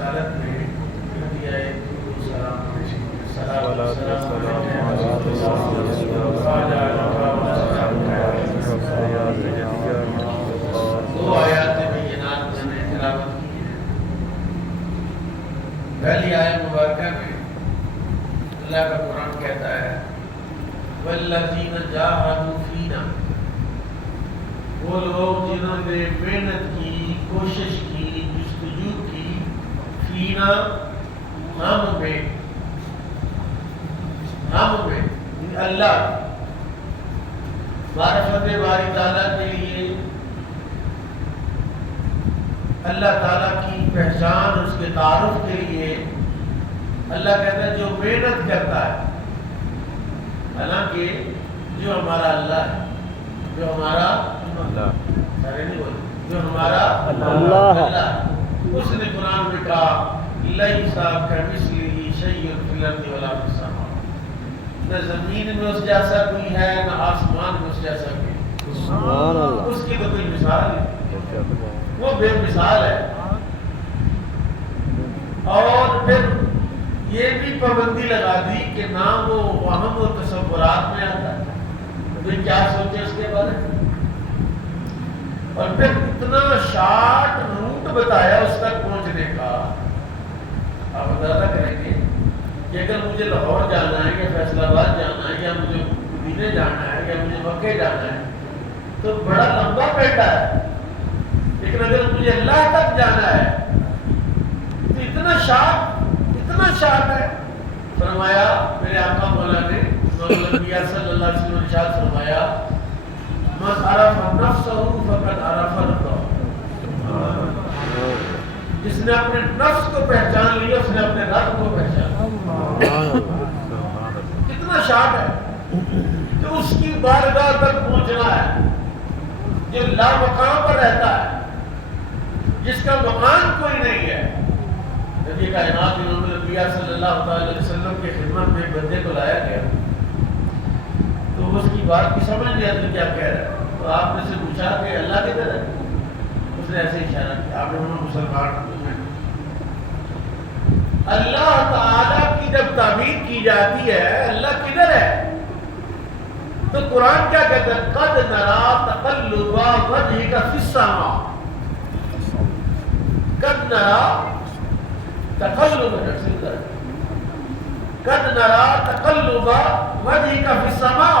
رسالت میں دو آیات بینات میں نے تلاوت کی ہے۔ پہلی آیت مبارکہ میں اللہ کا قرآن کہتا ہے والذین جاہدوا فینا، وہ لوگ جنہوں نے محنت کی، کوشش کی، جستجو کی، فینا ہم میں اللہ معرفت باری تعالیٰ کے لیے، اللہ تعالیٰ کی پہچان، اس کے تعارف کے لیے اللہ کہتا ہے جو محنت کرتا ہے، حالانکہ جو ہمارا اللہ ہے، جو ہمارا سارے نہیں بولے، جو ہمارا اللہ ہے، اس نے قرآن میں کہا لیسا کمثلہ شیء فی الارض ولا فی السماء، نہ زمین میں اس جیسا کوئی ہے نہ آسمان میں اس جیسا کوئی، سبحان اللہ، اس کی تو کوئی مثال نہیں، وہ بے مثال ہے۔ اور پھر یہ بھی پابندی لگا دی کہ نہ وہ وہم و تصورات میں آتا ہے، وہ کیا سوچے اس کے بارے میں، اور پھر اتنا شارٹ روٹ بتایا اس تک پہنچنے کا۔ آپ اندازہ کریں گے کہ اگر مجھے لاہور جانا ہے یا فیصل آباد جانا ہے یا مجھے مدینے جانا ہے یا مجھے مکے جانا ہے تو بڑا لمبا بیٹا ہے، لیکن اگر مجھے اللہ تک جانا ہے تو اتنا شارٹ ہے۔ فرمایا میرے آقا مولا نے امام الانبیاء صلی اللہ علیہ وسلم نے ارشاد فرمایا من عرف نفسہ فقد عرف ربہ، جس نے اپنے نفس کو پہچان لیا اس نے اپنے رب کو پہچان۔ کتنا شارٹ ہے کہ اس کی بارگاہ تک پہنچنا ہے، جو لا مقام پر رہتا ہے، جس کا مقام کوئی نہیں ہے۔ نبی کائنات امام الانبیاء صلی اللہ علیہ وسلم کی خدمت میں بندے کو لایا گیا تو اس کی بات کی سمجھ نہیں آتی کیا کہہ رہا ہے، تو آپ نے سے پوچھا کہ اللہ کدھر ہے؟ اس نے ایسے اشارہ کیا، آپ نے مسلمان اللہ تعالیٰ کی جب تعبیر کی جاتی ہے اللہ کدھر ہے تو قرآن کیا کہتا ہے قد نرا تقلب وجهك فی السماء، قد نرا تقلب وجهك فی السماء،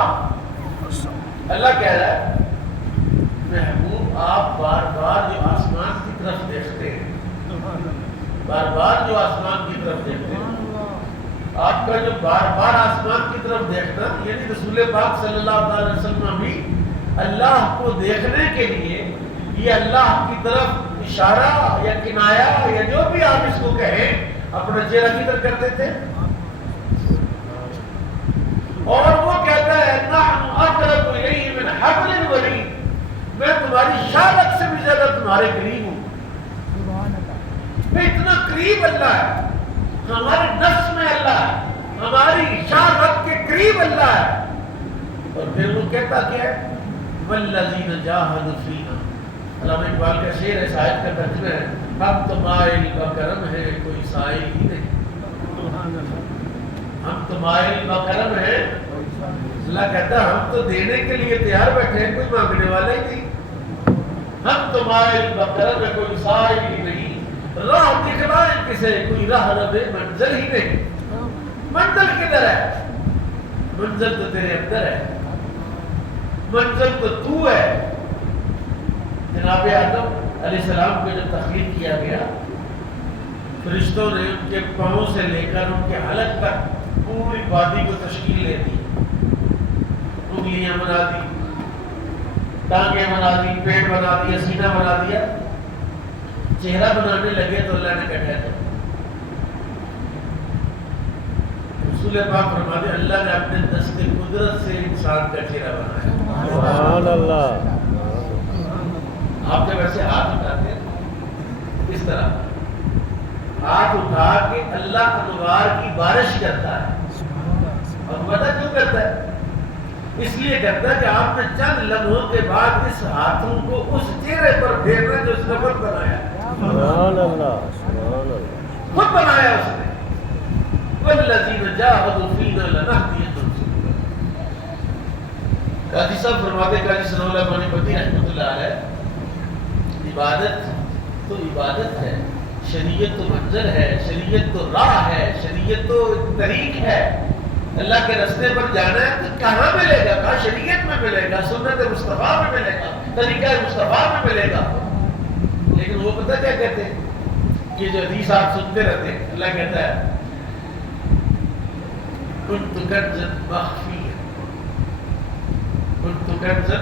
اللہ کہہ رہا ہے محبوب آپ بار بار جو آسمان کی طرف دیکھتے ہیں، بار بار جو آسمان کی طرف دیکھتے ہیں، آپ کا جو بار بار آسمان کی طرف دیکھنا یعنی رسول پاک صلی اللہ علیہ وسلم بھی اللہ کو دیکھنے کے لیے یہ اللہ کی طرف اشارہ یا کنایا یا جو بھی آپ اس کو کہیں اپنا چہرہ کی طرف کرتے تھے، اور وہ کہتا ہے نحن اقرب الیہ من حبل الورید، میں تمہاری شہادت سے بھی زیادہ تمہارے قریب ہوں، میں اتنا قریب اللہ ہے، ہمارے نفس میں اللہ ہے، ہماری اشارت کے قریب اللہ ہے۔ اور پھر وہ کہتا کیا ہے والذین جاہدوا فینا، علامہ اقبال کا شعر ہے، شاعر کا ترجمہ ہے ہم تو مائل بکرم ہے کوئی سائل ہی نہیں، ہم تو مائل بکرم ہے، اللہ کہتا ہے ہم تو دینے کے لیے تیار بیٹھے ہیں، کوئی مانگنے والا ہی نہیں، ہم تو مائل بکرم ہے کوئی سائل ہی نہیں، راہ دکھلائیں کسے کوئی راہ ربے منزل ہی نہیں، منزل کدھر ہے؟ منزل تو تیرے اندر ہے، منزل تو ہے۔ جناب آدم علیہ السلام کو جب تخلیق کیا گیا فرشتوں نے ان کے پاؤں سے لے کر ان کے حلق تک پوری بادی کو تشکیل دے دی، انگلیاں بنا دی، ٹانگیں بنا دی، پیٹ بنا دیا، سینہ بنا دیا، چہرہ بنانے لگے تو اللہ نے کہا تھا رسول پاک فرماتے ہیں اللہ نے اپنے دست قدرت سے انسان کا چہرہ بنایا، سبحان اللہ۔ آپ جب ایسے ہاتھ اٹھاتے ہیں اس طرح ہاتھ اٹھا کے اللہ انوار کی بارش کرتا ہے، اور پتہ کیوں کرتا ہے؟ اس لیے کرتا ہے کہ آپ نے چند لمحوں کے بعد اس ہاتھوں کو اس چہرے پر پھیرنا جو اس نے بنایا، سبحان اللہ، سبحان اللہ۔ خود بنایا اس نے. والذین جاہدوا فینا لنہدینہم سبلنا. قاضی صاحب فرماتے ہیں، قاضی ثناء اللہ پانی پتی رحمۃ اللہ علیہ، عبادت تو عبادت ہے، شریعت تو منظر ہے، شریعت تو راہ ہے، شریعت تو طریق ہے. اللہ کے راستے پر جانا ہے تو کہاں ملے گا؟ کہاں شریعت میں ملے گا، سنت مصطفیٰ میں ملے گا، طریقہ مصطفیٰ میں ملے گا. لیکن وہ پتہ کیا کہتے ہیں کہ جو حدیث آپ سنتے رہتے ہیں، اللہ کہتا ہے کنت کنزا مخفیا، کنت کنزا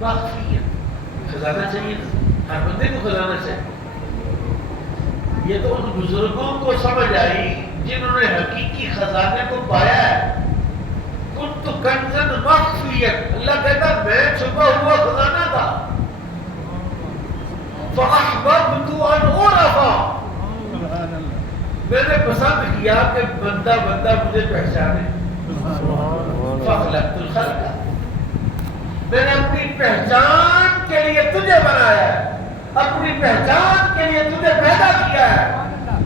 مخفیا. خزانہ چاہیے نا، ہر بندے کو خزانہ چاہیے. یہ تو ان بزرگوں کو سمجھ آئی جنہوں نے حقیقی خزانے کو پایا ہے. کنت کنزا مخفیا، اللہ کہتا میں چھپا ہوا خزانہ تھا. فَأَحْبَبْتُ أَنْ أُعْرَفَ، میں نے پسند کیا کہ بندہ مجھے پہچانے. فَخْلَقْتُ الْخَلْقَ، میں نے اپنی پہچان کے لیے تجھے بنایا ہے، اپنی پہچان کے لیے تجھے پیدا کیا ہے.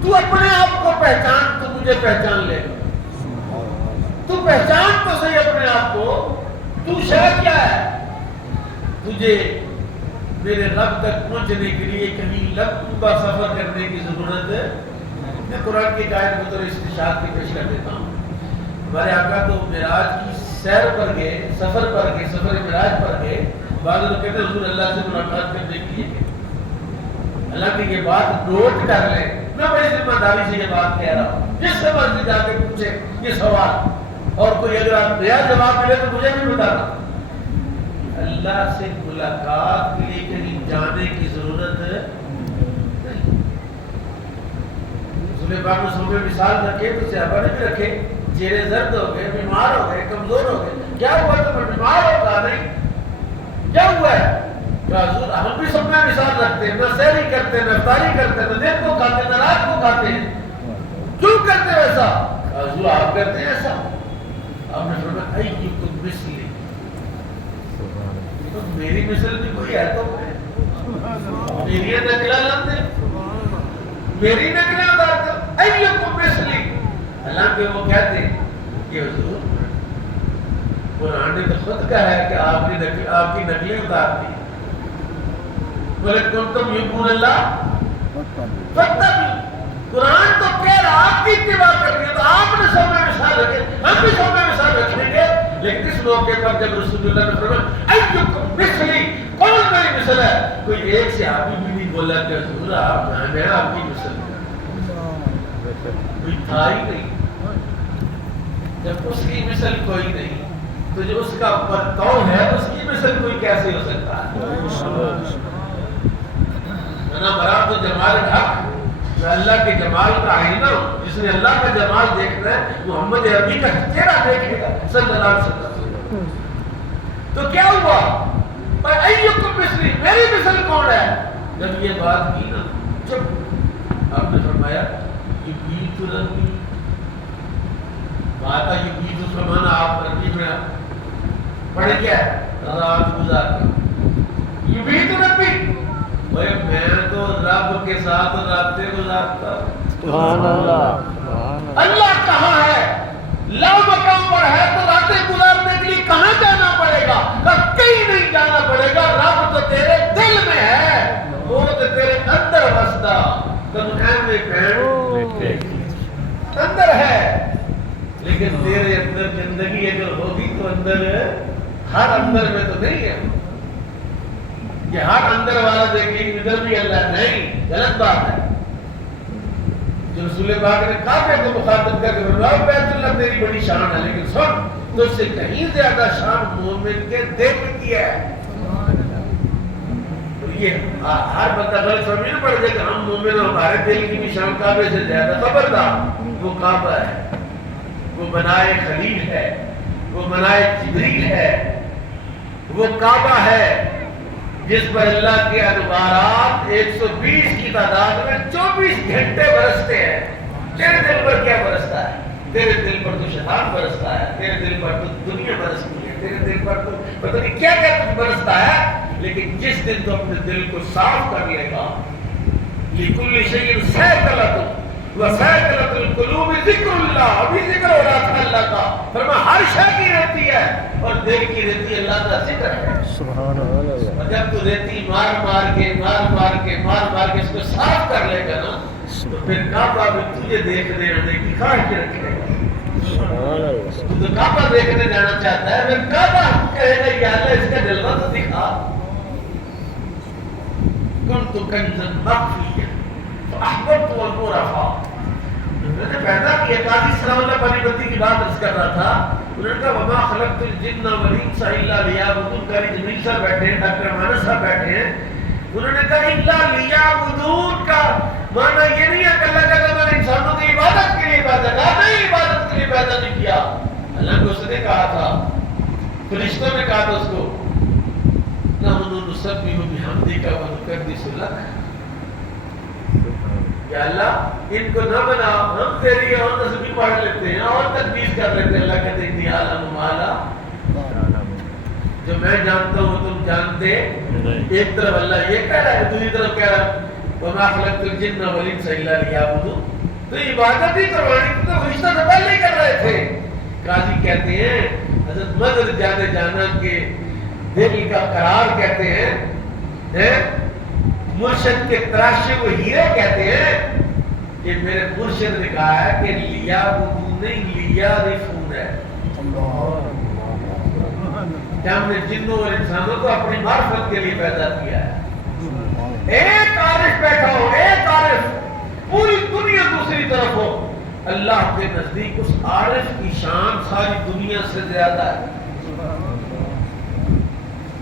تو اپنے آپ کو پہچان تو مجھے پہچان لے گا. تو پہچان تو صحیح اپنے آپ کو. تو شاید کیا ہے؟ تجھے میرے رب تک پہنچنے کے لیے کہیں لمبا سفر کرنے کی ضرورت ہے. میں قرآن کی آیت کو تو استشہاد کی پیش کر دیتا ہوں. ہمارے آقا تو معراج کی سیر پر گئے، سفر پر گئے، سفر معراج پر گئے. بعض لوگ کہتے ہیں حضور اللہ سے ملاقات کرنے کے لیے. اللہ کی یہ بات نوٹ کر لیں، میں بڑی ذمہ داری سے یہ بات کہہ رہا ہوں. جس سے مرضی جا کے پوچھے یہ سوال، اور کوئی اگر آپ نیا جواب ملے تو مجھے بھی بتانا. اللہ سے ملاقات کے لیے کہیں جانے کی ضرورت نہیں. رسول پاک نے صبح مثال رکھے تو صحابہ نے بھی رکھے. چہرے زرد ہو گئے، بیمار ہو گئے، کمزور ہو گئے. کیا ہوا؟ تو بیمار ہوتا نہیں، کیا ہوا ہے؟ حضور ہم بھی سب میں مثال رکھتے ہیں، نہ سحری کرتے، نہ افطاری کرتے، نہ دن کو کھاتے، نہ رات کو کھاتے ہیں. کیوں کرتے ہیں ایسا؟ حضور آپ کرتے ہیں ایسا. آپ نے فرمایا ایکم مثلی، تو میری مثل بھی کوئی ہے تو میری نقلہ لندے، میری نقلہ اتارتے. ایکم مثلی، حالانکہ وہ کہتے ہیں کہ حضور قرآن نے تو خود کہا ہے کہ آپ کی نقلیں اتار دی. بولے کنتم یحبون اللہ فاتبعوا، قرآن تو کہہ رہا آپ کی اتباع کر رہی ہے تو آپ نے سب میں مثال رکھے، ہم بھی سب میں مثال رکھیں گے. لیکن اس موقع پر جب رسول اللہ نے فرمایا ایکم مثلی، کون میری مثل ہے، کوئی ایک صحابی بھی نہیں بولا کہ حضور میں آپ کی مثل کوئی تھا ہی نہیں. جب اس کی مثل کوئی نہیں تو جو اس کا برتاؤ ہے اس کی مثل کوئی کیسے ہو سکتا ہے؟ مرا تو جمال الحق، میں اللہ کے جمال کا آئینہ ہوں. جس نے اللہ کا جمال دیکھنا ہے محمد عربی کا چہرہ دیکھے گا صلی اللہ علیہ وسلم. تو کیا ہوا؟ ایکم مثلی، میری مثل کون ہے؟ جب یہ بات کی نا چپ، آپ نے فرمایا یبیت ربی، بات ہے یبیت فرمانا آپ عربی میں پڑھ گیا رات گزار کر. یبیت ربی، میں تو رب کے ساتھ راتیں گزارتا. سبحان اللہ. اللہ کہاں ہے؟ لا مقام پر ہے تو راتیں گزارنے کے لیے کہاں جانا پڑے گا؟ کہیں نہیں جانا پڑے گا. رب تو تیرے دل میں ہے، وہ تو تیرے اندر بستا. اندر ہے، لیکن تیرے اندر زندگی اگر ہوگی تو اندر ہر اندر میں تو نہیں ہے. یہ ہر اندر والا دیکھیں ادھر بھی اللہ نہیں، غلط بات ہے. جو رسول پاک نے کعبے کو مخاطب کر کے فرمایا بیت اللہ تیری بڑی شان ہے، لیکن سن تو اس سے کہیں زیادہ شان مومن کے دل کی ہے. یہ ہر بندہ غلط فہمی نہ پڑ جائے کہ ہم مومن ہمارے دل کی بھی شان کعبے سے زیادہ. خبردار، وہ کعبہ ہے، وہ بنائے خلیل ہے، وہ بنائے جبریل ہے، وہ کعبہ ہے جس پر اللہ کے انوارات 120 کی تعداد میں 24 گھنٹے برستے ہیں. تیرے دل پر کیا برستا ہے؟ تیرے دل پر تو شیطان برستا ہے، تیرے دل پر تو دنیا برستی ہے، تیرے دل پر تو پتہ نہیں کیا کیا کچھ برستا ہے. لیکن جس دن تو اپنے دل کو صاف کر لے گا، لِكُلِّ شَيْءٍ سَيْقَلَةٌ، وَفَيْقَلَةُ الْقُلُوبِ ذِكْرُ اللَّهِ، ابھی ذکر ہو رہا تھا اللہ کا، فرمایا ہر شے کی رہتی ہے اور دل کی رہتی ہے اللہ کا ذکر ہے۔ سبحان اللہ۔ اور جب تو رہتی مار کے اس کو صاف کر لے گا نا تو پھر کعبہ میں تجھے دیکھنے آنے کی خواہش رکھے گا۔ سبحان اللہ۔ تو کعبہ دیکھنے جانا چاہتا ہے، پھر کعبہ کہے گا یا اللہ اس کا جلوہ تو دکھا۔ كنت كنزا مخفيا فأحببت الغرفاء۔ میں نے پیدا کیا، قاضی سلام اللہ پانی کی بات عرض کر رہا تھا، انہوں نے کہا وما خلقت الجن والانس الا لیعبدون، کاری جبریل صاحب بیٹھے ہیں، ڈاکٹر مانس صاحب بیٹھے ہیں، انہوں نے کہا الا لیعبدون کا معنی یہ نہیں ہے کہ اللہ کا میں نے انسانوں کی عبادت کے لیے پیدا کیا، نہیں عبادت کے لیے پیدا نہیں کیا۔ اللہ کو اس نے کہا تھا، فرشتوں نے کہا تھا اس کو نحن نسبح بحمدک ونقدس لک، یا اللہ ان کو نہ بنا، ہم تیری اور تسبیح پڑھ لیتے ہیں اور تقدیس کر لیتے ہیں۔ اللہ کہتے ہیں انی اعلم ما لا، جو میں جانتا ہوں تم جانتے۔ ایک طرف اللہ یہ کہہ رہا ہے، دوسری طرف کہہ رہا ہے وما خلقت الجن والانس الا لیعبدون، تو عبادت ہی کروانی تو فرشتہ سے پہلے ہی کر رہے تھے۔ قاضی کہتے ہیں حضرت مدر جانے جانا کے دل کا قرار کہتے ہیں، مرشد کے تراشے وہ ہیرے کہتے ہیں کہ میرے مرشد نے کہا ہے کہ لیعبدون نہیں لیعرفون ہے، کہ ہم نے جنوں اور انسانوں کو اپنی معرفت کے لیے پیدا کیا ہے۔ ایک عارف بیٹھا ہو، ایک عارف، پوری دنیا دوسری طرف ہو، اللہ کے نزدیک اس عارف کی شان ساری دنیا سے زیادہ ہے۔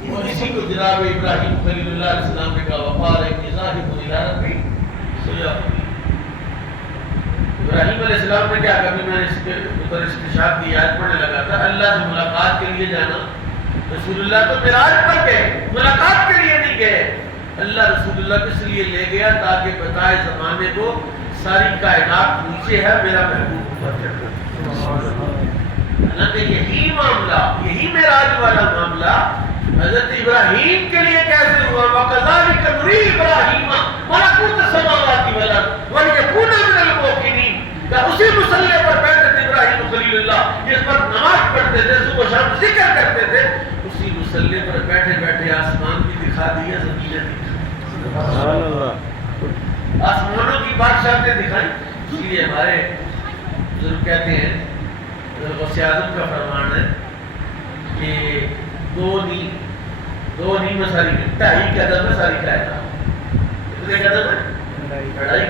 اور اسی کو جناب ابراہیم خلیل اللہ علیہ السلام نے کہا وقال انی ذاہب الی ربی سیہدین۔ ابراہیم علیہ السلام نے کیا کبھی میں اس کے اوپر استشہاد کی یاد پڑھنے لگا تھا، اللہ سے ملاقات کے لیے جانا، رسول اللہ تو معراج پر گئے، ملاقات کے لیے نہیں گئے۔ اللہ رسول اللہ کس لیے لے گیا؟ تاکہ بتائے زمانے کو ساری کائنات نیچے ہے، میرا محبوب اوپر چڑھا۔ حالانکہ یہی معاملہ، یہی معراج والا معاملہ حضرت ابراہیم کے لیے کیسے ہوا؟ وَكَذَلِكَ نُرِي إِبْرَاهِيمَ مَلَكُوتَ السَّمَاوَاتِ وَالْأَرْضِ وَلِيَكُونَ مِنَ الْمُوقِنِينَ، کہ اسی مسلح پر بیٹھے تھے ابراہیم خلیل اللہ، جس پر نماز پڑھتے تھے، صبح شام ذکر کرتے تھے، اسی مسلح پر بیٹھے بیٹھے آسمان بھی دکھا دیا، زمینیں دکھا، آسمانوں کی بادشاہتیں دکھائی۔ اس لیے ہمارے بزرگ کہتے ہیں، غوث اعظم کا فرمان ہے کہ دو نیم ساری 2.5 قدم ہے ساری کائنات، کتنے قدم ہے؟ 2.5